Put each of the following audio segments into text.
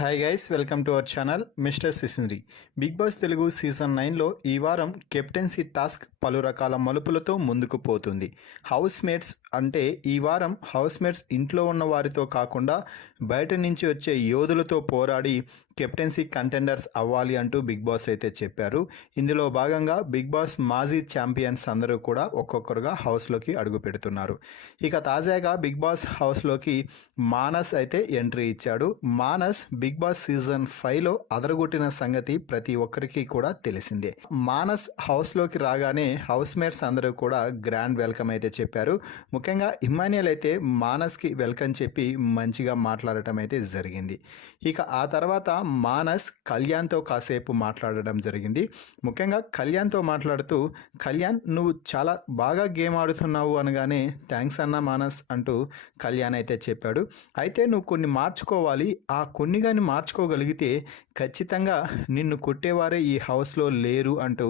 Hi guys, welcome to our channel mister Sisindri. Big boss Telugu season 9లో ఈ వారం captaincy task పలు రకాల మలుపులతో ముందుకు పోతుంది. హౌస్ మేట్స్ అంటే ఈ వారం హౌస్ మేట్స్ ఇంట్లో ఉన్న వారితో కాకుండా బయట నుంచి వచ్చే యోధులతో పోరాడి కెప్టెన్సీ కంటెండర్స్ అవ్వాలి అంటూ బిగ్ బాస్ అయితే చెప్పారు. ఇందులో భాగంగా బిగ్ బాస్ మాజీ ఛాంపియన్స్ అందరూ కూడా ఒక్కొక్కరుగా హౌస్లోకి అడుగు పెడుతున్నారు. ఇక తాజాగా బిగ్ బాస్ హౌస్లోకి మానస్ అయితే ఎంట్రీ ఇచ్చాడు. మానస్ బిగ్ బాస్ సీజన్ 5లో అదరగొట్టిన సంగతి ప్రతి ఒక్కరికి కూడా తెలిసిందే. మానస్ హౌస్లోకి రాగానే హౌస్ మేట్స్ అందరూ కూడా గ్రాండ్ వెల్కమ్ అయితే చెప్పారు. ముఖ్యంగా ఇమ్మాన్యుయల్ అయితే మానస్కి వెల్కమ్ చెప్పి మంచిగా మాట్లాడటం అయితే జరిగింది. ఇక ఆ తర్వాత మానస్ కళ్యాణ్తో కాసేపు మాట్లాడడం జరిగింది. ముఖ్యంగా కళ్యాణ్తో మాట్లాడుతూ, కళ్యాణ్ నువ్వు చాలా బాగా గేమ్ ఆడుతున్నావు అనగానే థ్యాంక్స్ అన్న మానస్ అంటూ కళ్యాణ్ అయితే చెప్పాడు. అయితే నువ్వు కొన్ని మార్చుకోవాలి, ఆ కొన్ని కానీ మార్చుకోగలిగితే ఖచ్చితంగా నిన్ను కొట్టేవారే ఈ హౌస్లో లేరు అంటూ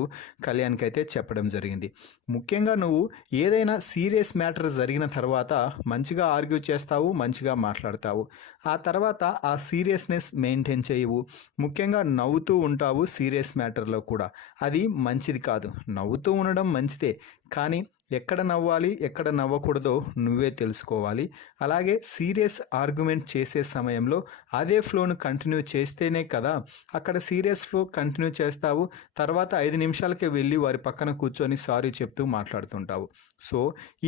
కళ్యాణ్కి అయితే చెప్పడం జరిగింది. ముఖ్యంగా నువ్వు ఏదైనా సీరియస్ మ్యాటర్ జరిగిన తర్వాత మంచిగా ఆర్గ్యూ చేస్తావు, మంచిగా మాట్లాడతావు. ఆ తర్వాత ఆ సీరియస్నెస్ మెయింటైన్ చేయవు. ముఖ్యంగా నవ్వుతూ ఉంటావు సీరియస్ మ్యాటర్లో కూడా. అది మంచిది కాదు. నవ్వుతూ ఉండడం మంచిదే, కానీ ఎక్కడ నవ్వాలి ఎక్కడ నవ్వకూడదో నువ్వే తెలుసుకోవాలి. అలాగే సీరియస్ ఆర్గ్యుమెంట్ చేసే సమయంలో అదే ఫ్లోను కంటిన్యూ చేస్తేనే కదా అక్కడ సీరియస్ ఫ్లో కంటిన్యూ చేస్తావు. తర్వాత 5 నిమిషాలకే వెళ్ళి వారి పక్కన కూర్చొని సారీ చెప్తూ మాట్లాడుతుంటావు. సో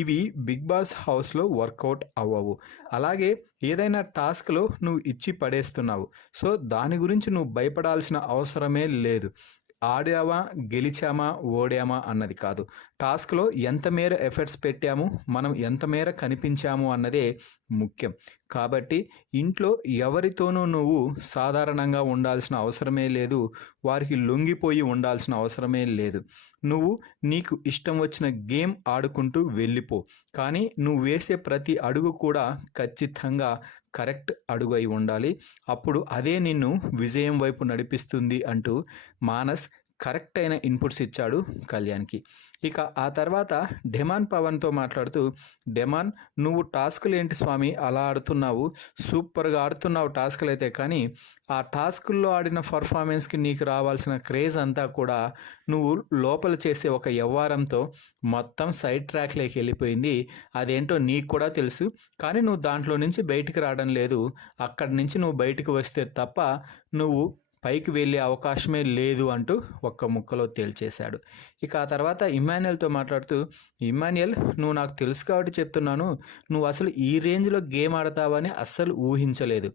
ఇవి బిగ్ బాస్ హౌస్లో వర్కౌట్ అవ్వవు. అలాగే ఏదైనా టాస్క్లో నువ్వు ఇచ్చి పడేస్తున్నావు. సో దాని గురించి నువ్వు భయపడాల్సిన అవసరమే లేదు. ఆడామా గెలిచామా ఓడామా అన్నది కాదు. టాస్క్లో ఎంత మేర ఎఫర్ట్స్ పెట్టాము, మనం ఎంత మేర కనిపించాము అన్నదే ముఖ్యం. కాబట్టి ఇంట్లో ఎవరితోనూ నువ్వు సాధారణంగా ఉండాల్సిన అవసరమే లేదు. వారికి లొంగిపోయి ఉండాల్సిన అవసరమే లేదు. నువ్వు నీకు ఇష్టం వచ్చిన గేమ్ ఆడుకుంటూ వెళ్ళిపో. కానీ నువ్వు వేసే ప్రతి అడుగు కూడా ఖచ్చితంగా కరెక్ట్ అడుగు అయి ఉండాలి. అప్పుడు అదే నిన్ను విజయం వైపు నడిపిస్తుంది అంటూ మానస్ కరెక్ట్ అయిన ఇన్పుట్స్ ఇచ్చాడు కళ్యాణ్కి. ఇక ఆ తర్వాత డెమాన్ పవన్తో మాట్లాడుతూ, డెమాన్ నువ్వు టాస్కులు ఏంటి స్వామి అలా ఆడుతున్నావు, సూపర్గా ఆడుతున్నావు టాస్కులు అయితే, కానీ ఆ టాస్కుల్లో ఆడిన పర్ఫార్మెన్స్కి నీకు రావాల్సిన క్రేజ్ అంతా కూడా నువ్వు లోపల చేసే ఒక వ్యవహారంతో మొత్తం సైడ్ ట్రాక్లోకి వెళ్ళిపోయింది. అదేంటో నీకు కూడా తెలుసు, కానీ నువ్వు దాంట్లో నుంచి బయటికి రావడం లేదు. అక్కడి నుంచి నువ్వు బయటికి వస్తే తప్ప నువ్వు పైకి వెళ్ళే అవకాశమే లేదు అంటూ ఒక్క ముక్కలో తేల్చేశాడు. ఇక ఆ తర్వాత ఇమ్మాన్యుయల్తో మాట్లాడుతూ, ఇమ్మాన్యుయల్ నువ్వు నాకు తెలుసు కాబట్టి చెప్తున్నాను, నువ్వు అసలు ఈ రేంజ్లో గేమ్ ఆడతావని అస్సలు ఊహించలేదు.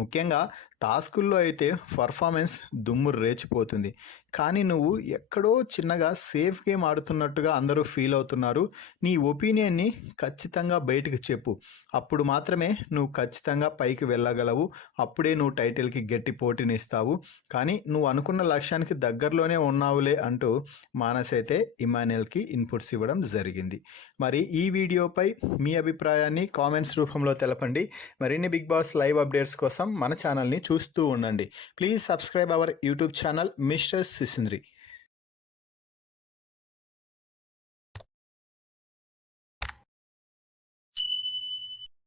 ముఖ్యంగా టాస్కుల్లో అయితే పర్ఫార్మెన్స్ దుమ్ము రేచిపోతుంది, కానీ నువ్వు ఎక్కడో చిన్నగా సేఫ్ గేమ్ ఆడుతున్నట్టుగా అందరూ ఫీల్ అవుతున్నారు. నీ ఒపీనియన్ని ఖచ్చితంగా బయటకు చెప్పు. అప్పుడు మాత్రమే నువ్వు ఖచ్చితంగా పైకి వెళ్ళగలవు. అప్పుడే నువ్వు టైటిల్కి గట్టి పోటీనిస్తావు. కానీ నువ్వు అనుకున్న లక్ష్యానికి దగ్గరలోనే ఉన్నావులే అంటూ మానస్ అయితే ఇమాన్యుయల్కి ఇన్పుట్స్ ఇవ్వడం జరిగింది. మరి ఈ వీడియోపై మీ అభిప్రాయాన్ని కామెంట్స్ రూపంలో తెలపండి. మరిన్ని బిగ్ బాస్ లైవ్ అప్డేట్స్ కోసం మన ఛానల్ని చూస్తూ ఉండండి. Please subscribe our YouTube channel mister సిసింద్రి.